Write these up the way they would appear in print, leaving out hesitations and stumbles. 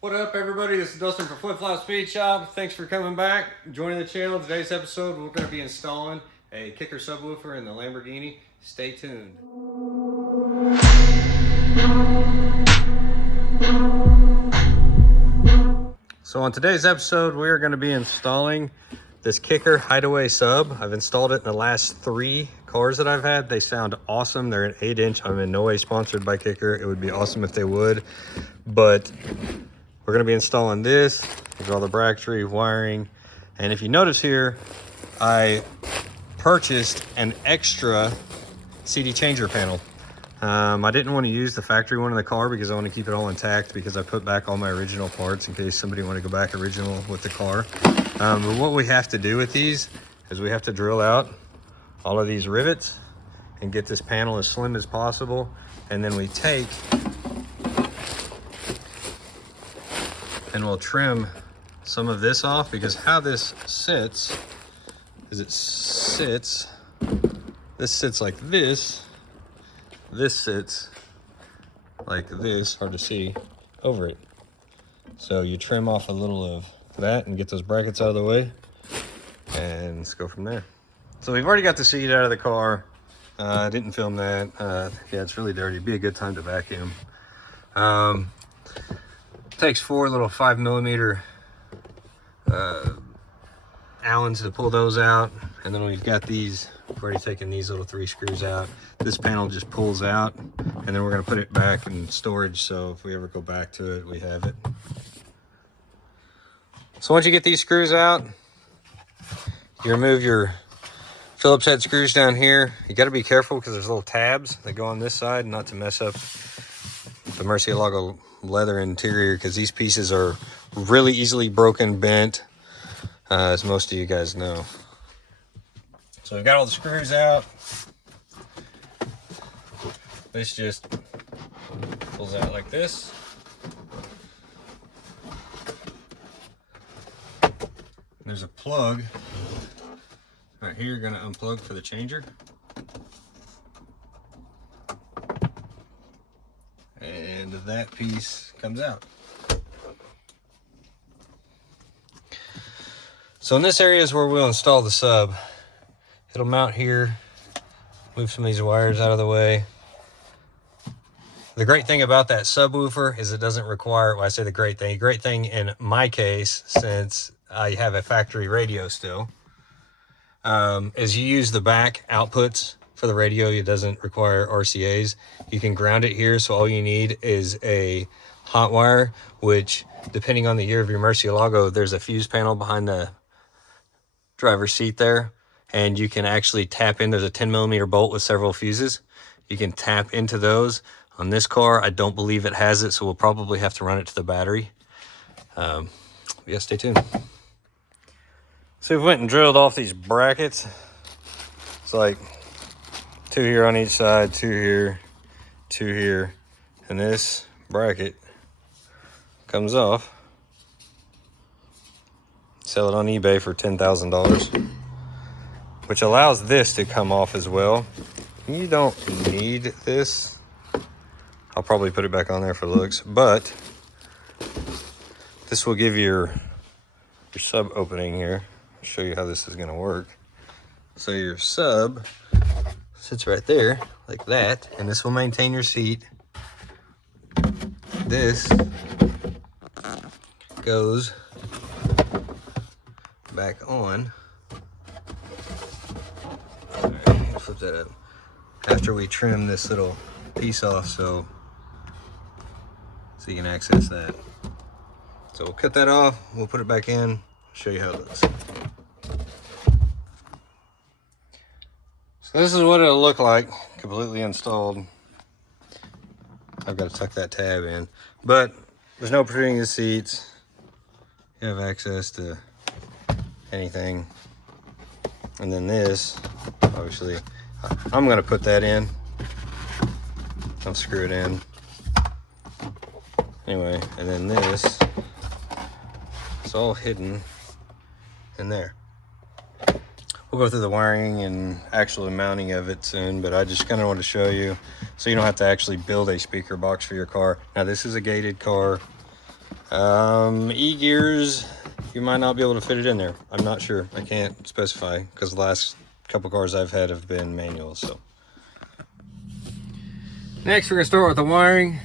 What up, everybody? This is Dustin from Flip Flop Speed Shop. Thanks for coming back, joining the channel. Today's episode, we're going to be installing a kicker subwoofer in the Lamborghini. Stay tuned. So on today's episode, we are going to be installing this kicker hideaway sub. I've installed it in the last 3 cars that I've had. They sound awesome. They're an 8-inch. I'm in no way sponsored by Kicker. It would be awesome if they would, but we're going to be installing this. There's all the bracketry, wiring, and if you notice here, I purchased an extra CD changer panel. I didn't want to use the factory one in the car because I want to keep it all intact, because I put back all my original parts in case somebody want to go back original with the car. But what we have to do with these is we have to drill out all of these rivets and get this panel as slim as possible, and then we take and we'll trim some of this off, because how this sits is this sits like this. This sits like this, hard to see, over it. So you trim off a little of that and get those brackets out of the way, and let's go from there. So we've already got the seat out of the car. I didn't film that. Yeah, it's really dirty. It'd be a good time to vacuum. Takes 4 little 5mm Allens to pull those out, and then we've got these. We've already taken these little 3 screws out. This panel just pulls out, and then we're going to put it back in storage, so if we ever go back to it, we have it. So once you get these screws out, you remove your Phillips head screws down here. You got to be careful because there's little tabs that go on this side, not to mess up the Murcielago leather interior, because these pieces are really easily broken, bent, as most of you guys know. So we've got all the screws out. This just pulls out like this. There's a plug right here. You're gonna unplug for the changer. And that piece comes out. So in this area is where we'll install the sub. It'll mount here. Move some of these wires out of the way. The great thing about that subwoofer is it doesn't require, well, I say the great thing in my case, since I have a factory radio still, is you use the back outputs for the radio. It doesn't require RCAs. You can ground it here, so all you need is a hot wire, which, depending on the year of your Murcielago, there's a fuse panel behind the driver's seat there, and you can actually tap in. There's a 10mm bolt with several fuses. You can tap into those. On this car, I don't believe it has it, so we'll probably have to run it to the battery. Yeah, stay tuned. So we went and drilled off these brackets. It's like 2 here on each side, 2 here, 2 here, and this bracket comes off. Sell it on eBay for $10,000, which allows this to come off as well. You don't need this. I'll probably put it back on there for looks, but this will give your sub opening here. I'll show you how this is going to work. So your sub sits right there like that, and this will maintain your seat. This goes back on. All right, flip that up. After we trim this little piece off, so you can access that. So we'll cut that off, we'll put it back in, show you how it looks. So this is what it'll look like, completely installed. I've got to tuck that tab in, but there's no protruding the seats. You have access to anything. And then this, obviously, I'm gonna put that in. I'll screw it in. Anyway, and then this, it's all hidden in there. We'll go through the wiring and actual mounting of it soon, but I just kind of want to show you so you don't have to actually build a speaker box for your car. Now this is a gated car. E-gears, you might not be able to fit it in there. I'm not sure. I can't specify because the last couple cars I've had have been manual. So next we're gonna start with the wiring.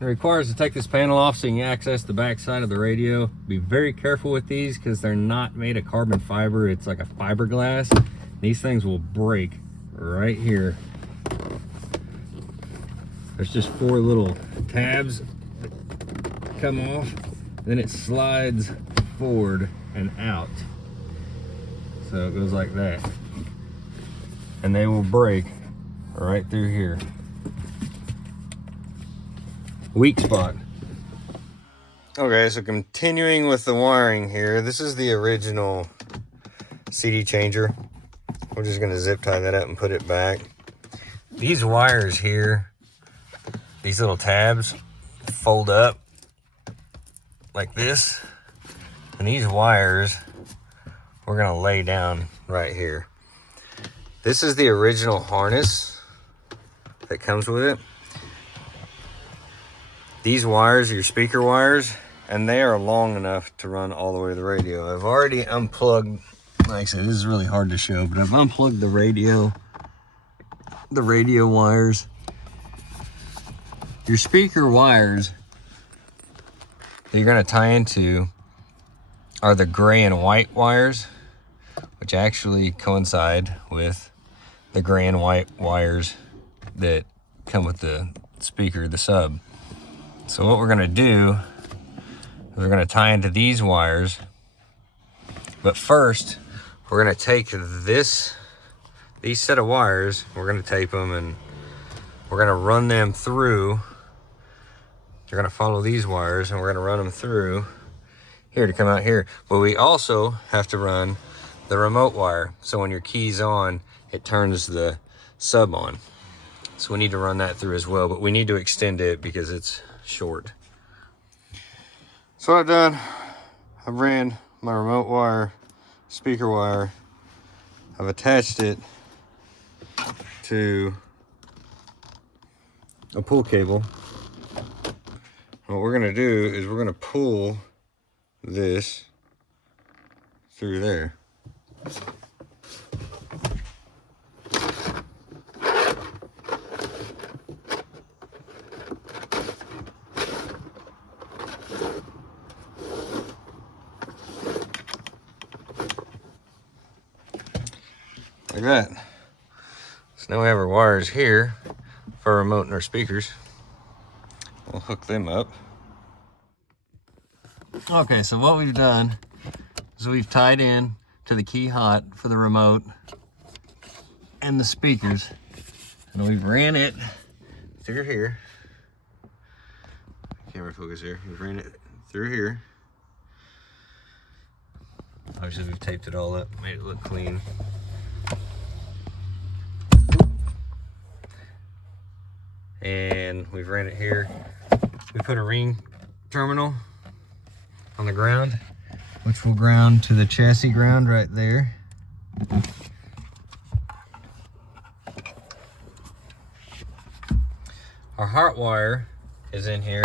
It requires to take this panel off so you can access the back side of the radio. Be very careful with these because they're not made of carbon fiber. It's like a fiberglass. These things will break right here. There's just 4 little tabs that come off. Then it slides forward and out. So it goes like that. And they will break right through here. Weak spot. Okay, so continuing with the wiring here, this is the original CD changer. We're just gonna zip tie that up and put it back. These wires here, these little tabs fold up like this, and these wires we're gonna lay down right here. This is the original harness that comes with it. These wires are your speaker wires, and they are long enough to run all the way to the radio. I've already unplugged, like I said, this is really hard to show, but I've unplugged the radio wires. Your speaker wires that you're gonna tie into are the gray and white wires, which actually coincide with the gray and white wires that come with the speaker, the sub. So what we're gonna do is we're gonna tie into these wires, but first we're gonna take these set of wires, we're gonna tape them and we're gonna run them through. You're gonna follow these wires and we're gonna run them through here to come out here. But we also have to run the remote wire. So when your key's on, it turns the sub on. So we need to run that through as well, but we need to extend it because it's short. So what I've done, I've ran my remote wire, speaker wire, I've attached it to a pull cable. What we're gonna do is we're gonna pull this through there. Like that. So now we have our wires here for our remote and our speakers. We'll hook them up. Okay, so what we've done is we've tied in to the key hot for the remote and the speakers, and we've ran it through here. Camera focus here. We've ran it through here. Obviously we've taped it all up, made it look clean. And we've ran it here. We put a ring terminal on the ground, which will ground to the chassis ground right there. Our hot wire is in here,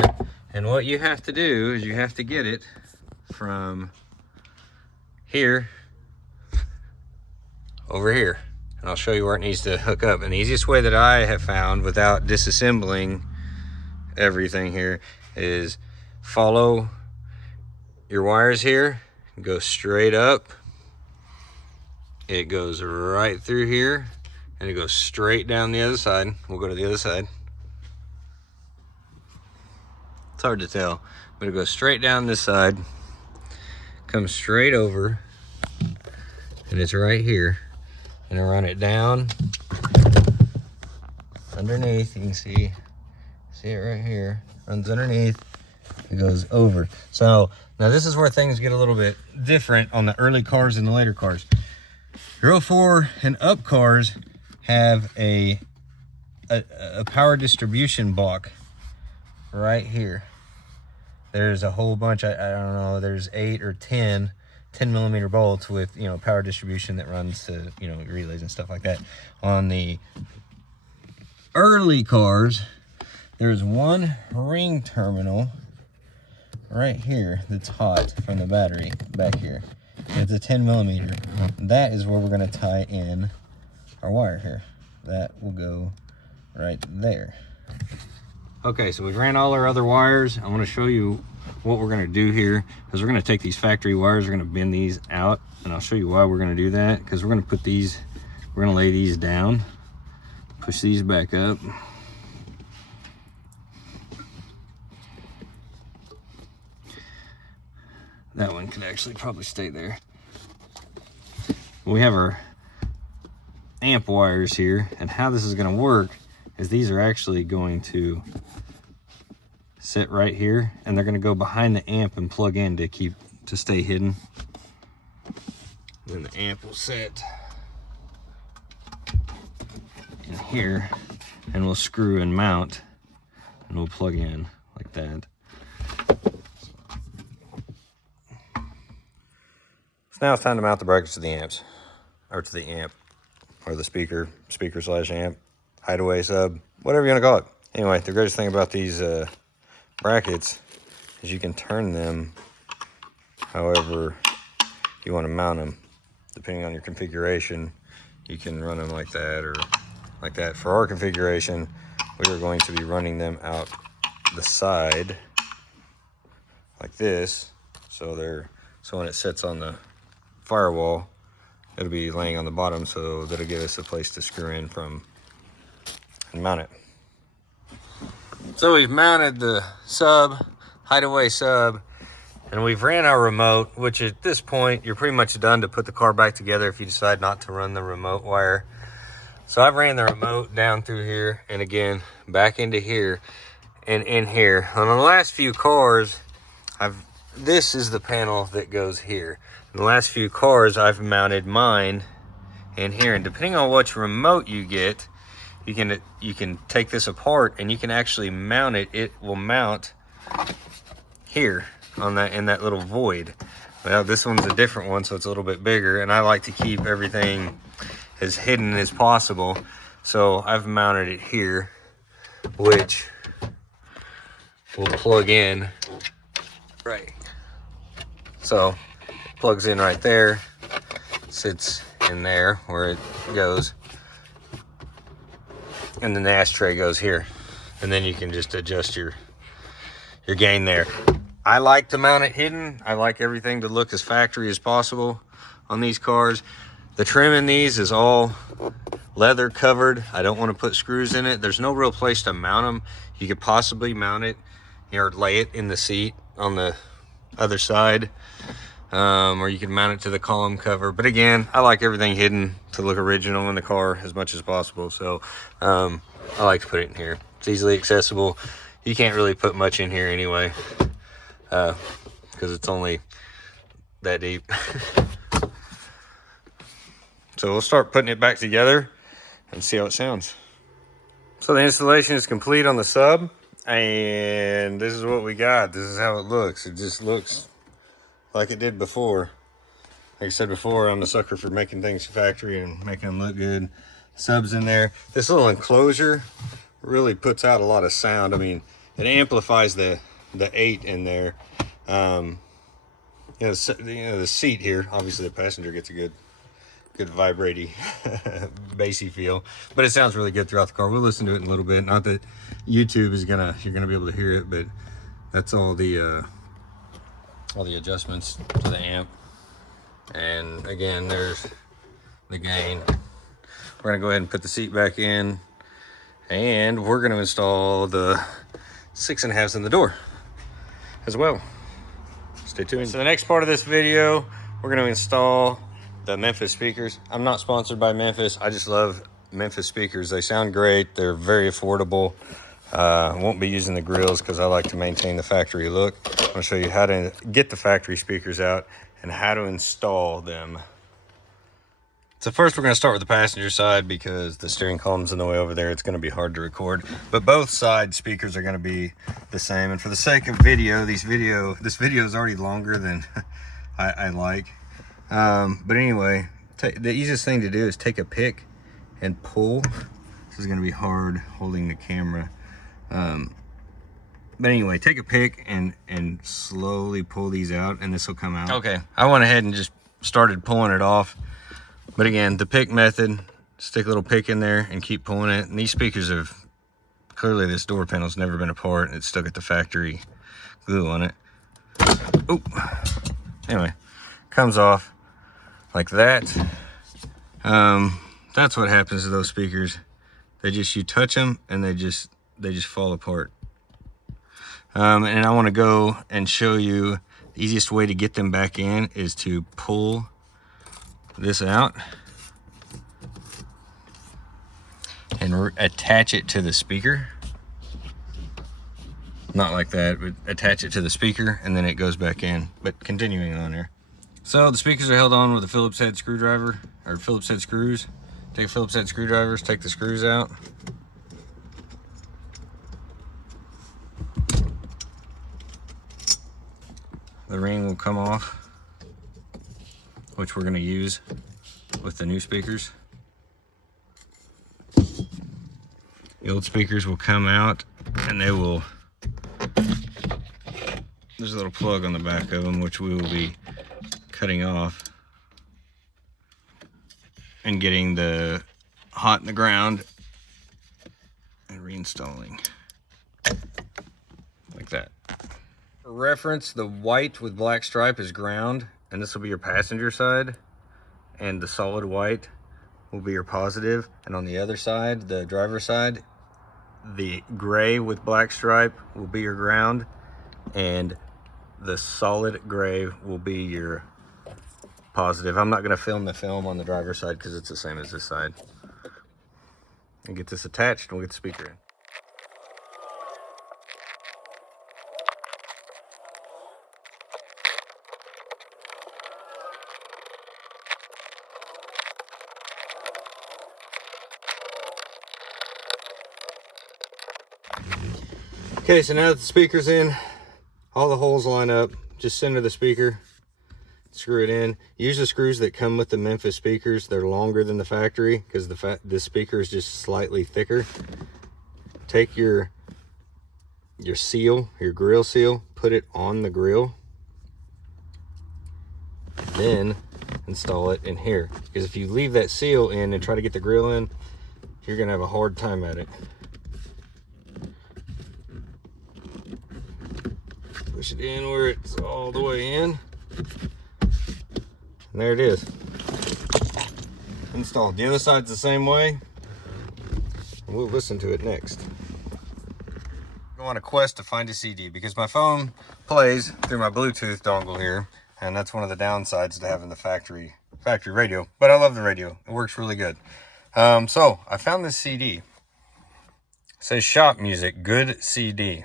and what you have to do is you have to get it from here over here. And I'll show you where it needs to hook up. And the easiest way that I have found without disassembling everything here is follow your wires here, go straight up. It goes right through here and it goes straight down the other side. We'll go to the other side. It's hard to tell, but it goes straight down this side, comes straight over, and it's right here. And I run it down underneath. You can see it right here. Runs underneath. It goes over. So now this is where things get a little bit different on the early cars and the later cars. Your 04 and up cars have a power distribution block right here. There's a whole bunch. I don't know. There's 8 or 10 millimeter bolts with, you know, power distribution that runs to, you know, relays and stuff like that. On the early cars, there's one ring terminal right here that's hot from the battery back here. It's a 10 millimeter. That is where we're going to tie in our wire here. That will go right there. Okay, so we've ran all our other wires. I want to show you what we're going to do here, because we're going to take these factory wires, we're going to bend these out, and I'll show you why we're going to do that. Because we're going to put these, we're going to lay these down, push these back up. That one could actually probably stay there. We have our amp wires here, and how this is going to work is these are actually going to sit right here, and they're going to go behind the amp and plug in to stay hidden. Then the amp will sit in here, and we'll screw and mount, and we'll plug in like that. Now it's time to mount the brackets to the amps, or to the amp, or the speaker slash amp, hideaway sub, whatever you want to call it. Anyway, the greatest thing about these brackets is you can turn them however you want to mount them. Depending on your configuration, you can run them like that or like that. For our configuration, we are going to be running them out the side like this, so when it sits on the firewall, it'll be laying on the bottom, so that'll give us a place to screw in from and mount it. So we've mounted the sub, hideaway sub, and we've ran our remote, which at this point you're pretty much done to put the car back together if you decide not to run the remote wire. So I've ran the remote down through here and again back into here and in here. On the last few cars, this is the panel that goes here. In the last few cars, I've mounted mine in here, and depending on which remote you get, you can take this apart and you can actually mount it. It will mount here on that, in that little void. Well, this one's a different one, so it's a little bit bigger, and I like to keep everything as hidden as possible. So I've mounted it here, which will plug in right. So plugs in right there, sits in there where it goes, and then the ashtray goes here, and then you can just adjust your gain there. I like to mount it hidden. I like everything to look as factory as possible on these cars. The trim in these is all leather covered. I don't want to put screws in it. There's no real place to mount them. You could possibly mount it or lay it in the seat on the other side, or you can mount it to the column cover. But again, I like everything hidden to look original in the car as much as possible. So I like to put it in here. It's easily accessible. You can't really put much in here anyway, because it's only that deep. So we'll start putting it back together and see how it sounds. So the installation is complete on the sub, and this is what we got. This is how it looks. It just looks like it did before. Like I said before, I'm a sucker for making things factory and making them look good. Subs in there. This little enclosure really puts out a lot of sound. I mean, it amplifies the 8 in there. The seat here, obviously the passenger gets a good vibraty bassy feel, but it sounds really good throughout the car. We'll listen to it in a little bit. Not that YouTube is you're gonna be able to hear it, but that's all the adjustments to the amp. And again, there's the gain. We're gonna go ahead and put the seat back in, and we're gonna install the 6.5s in the door as well. Stay tuned. So the next part of this video, we're gonna install the Memphis speakers. I'm not sponsored by Memphis. I just love Memphis speakers. They sound great. They're very affordable. I won't be using the grills because I like to maintain the factory look. I'm gonna show you how to get the factory speakers out and how to install them. So first we're gonna start with the passenger side because the steering column's in the way over there. It's gonna be hard to record, but both side speakers are gonna be the same. And for the sake of video, this video is already longer than I like. But anyway, the easiest thing to do is take a pick and pull. This is going to be hard holding the camera. But anyway, take a pick and slowly pull these out, and this will come out. Okay, I went ahead and just started pulling it off. But again, the pick method, stick a little pick in there and keep pulling it. And these speakers have, clearly this door panel's never been apart, and it's still got the factory glue on it. Oop. Anyway, comes off like that. That's what happens to those speakers. You touch them and they just fall apart. And I want to go and show you the easiest way to get them back in is to pull this out and attach it to the speaker. Not like that, but attach it to the speaker and then it goes back in. But continuing on there. So the speakers are held on with a Phillips head screwdriver, or Phillips head screws. Take Phillips head screwdrivers, take the screws out. The ring will come off, which we're going to use with the new speakers. The old speakers will come out and they will, there's a little plug on the back of them, which we will be cutting off and getting the hot in the ground and reinstalling like that. For reference, the white with black stripe is ground, and this will be your passenger side, and the solid white will be your positive. And on the other side, the driver's side, the gray with black stripe will be your ground, and the solid gray will be your positive. I'm not going to film the film on the driver's side because it's the same as this side. And get this attached and we'll get the speaker in. Okay, so now that the speaker's in, all the holes line up. Just center the speaker, screw it in. Use the screws that come with the Memphis speakers. They're longer than the factory because this speaker is just slightly thicker. Take your seal, your grill seal, put it on the grill, then install it in here. Because if you leave that seal in and try to get the grill in, you're gonna have a hard time at it. Push it in where it's all the way in. And there it is. Installed. The other side's the same way. And we'll listen to it next. Go on a quest to find a CD because my phone plays through my Bluetooth dongle here, and that's one of the downsides to having the factory radio. But I love the radio. It works really good. So I found this CD. It says Shop Music, good CD.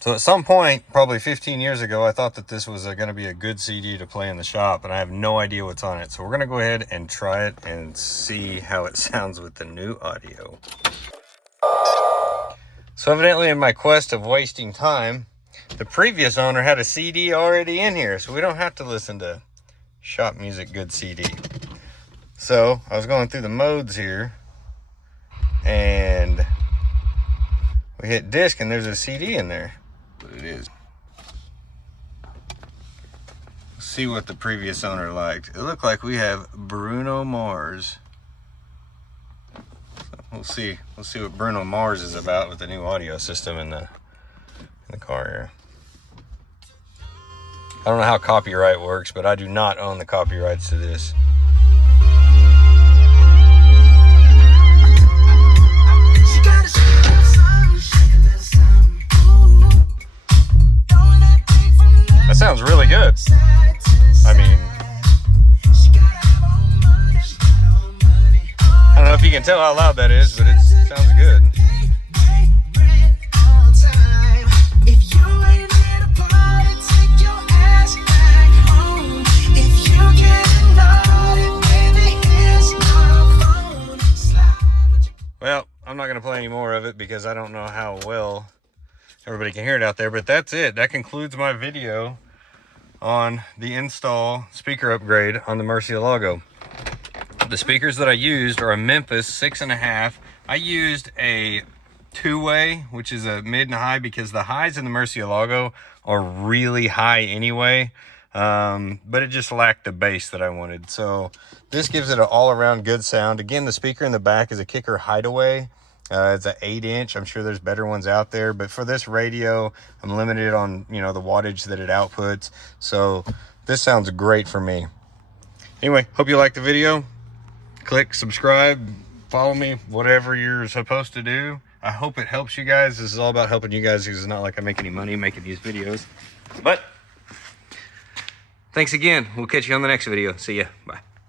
So at some point, probably 15 years ago, I thought that this was going to be a good CD to play in the shop, and I have no idea what's on it. So we're going to go ahead and try it and see how it sounds with the new audio. So evidently in my quest of wasting time, the previous owner had a CD already in here, so we don't have to listen to Shop Music Good CD. So I was going through the modes here, and we hit disc, and there's a CD in there. But it is. Let's see what the previous owner liked. It looked like we have Bruno Mars. So we'll see what Bruno Mars is about with the new audio system in the car here. I don't know how copyright works, but I do not own the copyrights to this. That sounds really good. I mean, I don't know if you can tell how loud that is, but it sounds good. Well, I'm not going to play any more of it because I don't know how well everybody can hear it out there, but that's it. That concludes my video on the install speaker upgrade on the Murcielago. The speakers that I used are a Memphis 6.5. I used a two-way, which is a mid and high, because the highs in the Murcielago are really high anyway, but it just lacked the bass that I wanted. So this gives it an all-around good sound. Again, the speaker in the back is a Kicker Hideaway. It's an 8-inch. I'm sure there's better ones out there, but for this radio, I'm limited on, you know, the wattage that it outputs. So this sounds great for me. Anyway, hope you liked the video. Click subscribe, follow me, whatever you're supposed to do. I hope it helps you guys. This is all about helping you guys, because it's not like I make any money making these videos. But thanks again. We'll catch you on the next video. See ya. Bye.